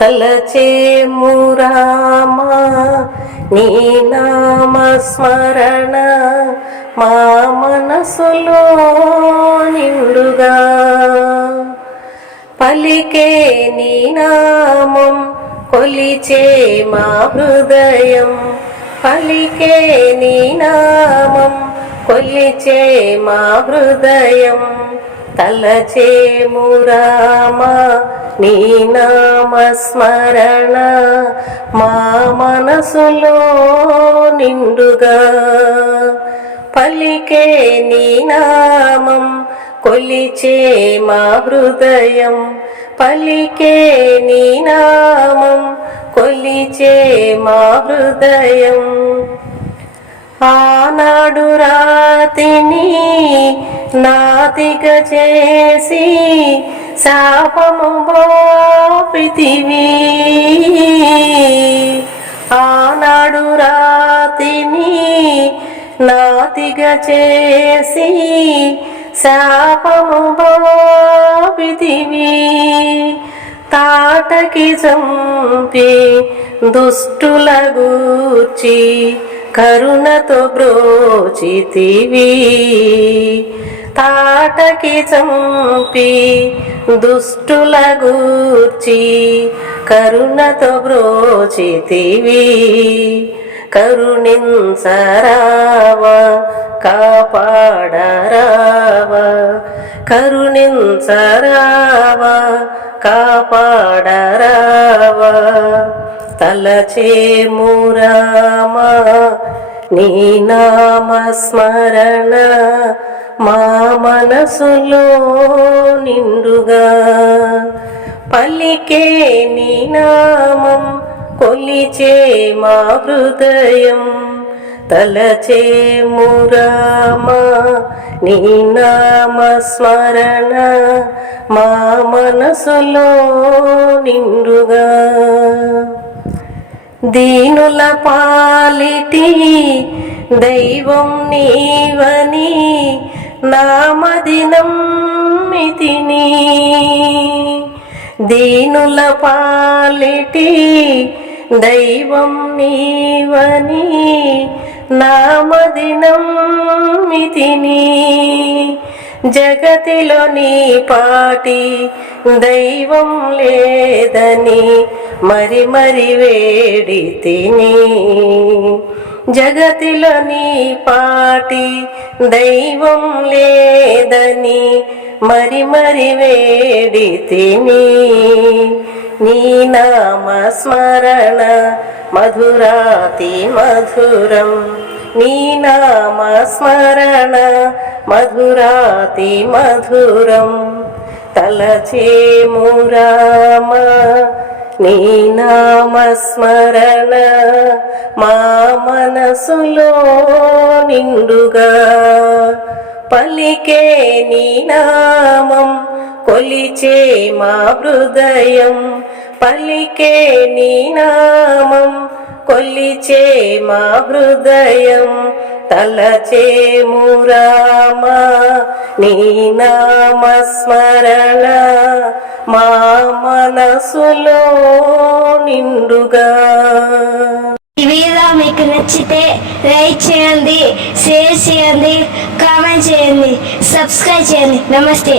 తలచేము రామా నీ నామ స్మరణ మా మనసులో నిండుగా. పలికే నీ నామం కొలిచే మా హృదయం పలికే నీ నామం కొలిచే మా హృదయం తలచేము రామా నీ నామస్మరణ మా మనసులో నిండుగా. పలికే నీ నామం కొలిచే మా హృదయం. పలికే నీ నామం కొలిచే మా హృదయం. ఆనాడు రాతిని నాతిక చేసి శాపము బాపితివి ఆనాడు రాతిని నాతిక చేసి శాపము బాపితివి తాటకి చంపి దుష్టుల గూర్చి కరుణతో బ్రోచితివి. తాటకి చంపి దుష్టుల గూర్చి కరుణతో బ్రోచితివి. కరుణించరావా కాపాడరావా. కరుణించరావా కాపాడరావా. తలచే మురామా నీ నామస్మరణ మా మనసులో నిండుగా. పలికే నీ నామం కొలిచే మా హృదయం తలచే మురామా. నీ నామస్మరణ మా మనసులో నిండుగా. దీనుల పాలిటి దైవం నీవని నామదినం మితిని. దీనుల పాలిటి దైవం నీవని నామదినం మితిని. జగతిలో నీ పాటి దైవం లేదని మరి మరి వేడి తిని జగతిలో నీ పాటి దైవం లేదని మరి మరి వేడి తిని నీ నామ స్మరణ మధురాతి మధురం. నీ నామ స్మరణ మధురాతి మధురం. తలచేము రామ నీ నామస్మరణ మా మనసులో నిండుగా. పలికే నీ నామం కొలిచే మా హృదయం. పలికే నీ నామం కొలిచే మా హృదయం. తలచే మురామా నీ నామస్మరణ మా మనసులో నిండుగా. ఈ వీడియో మీకు నచ్చితే లైక్ చేయండి షేర్ చేయండి కామెంట్ చేయండి సబ్స్క్రైబ్ చేయండి. నమస్తే.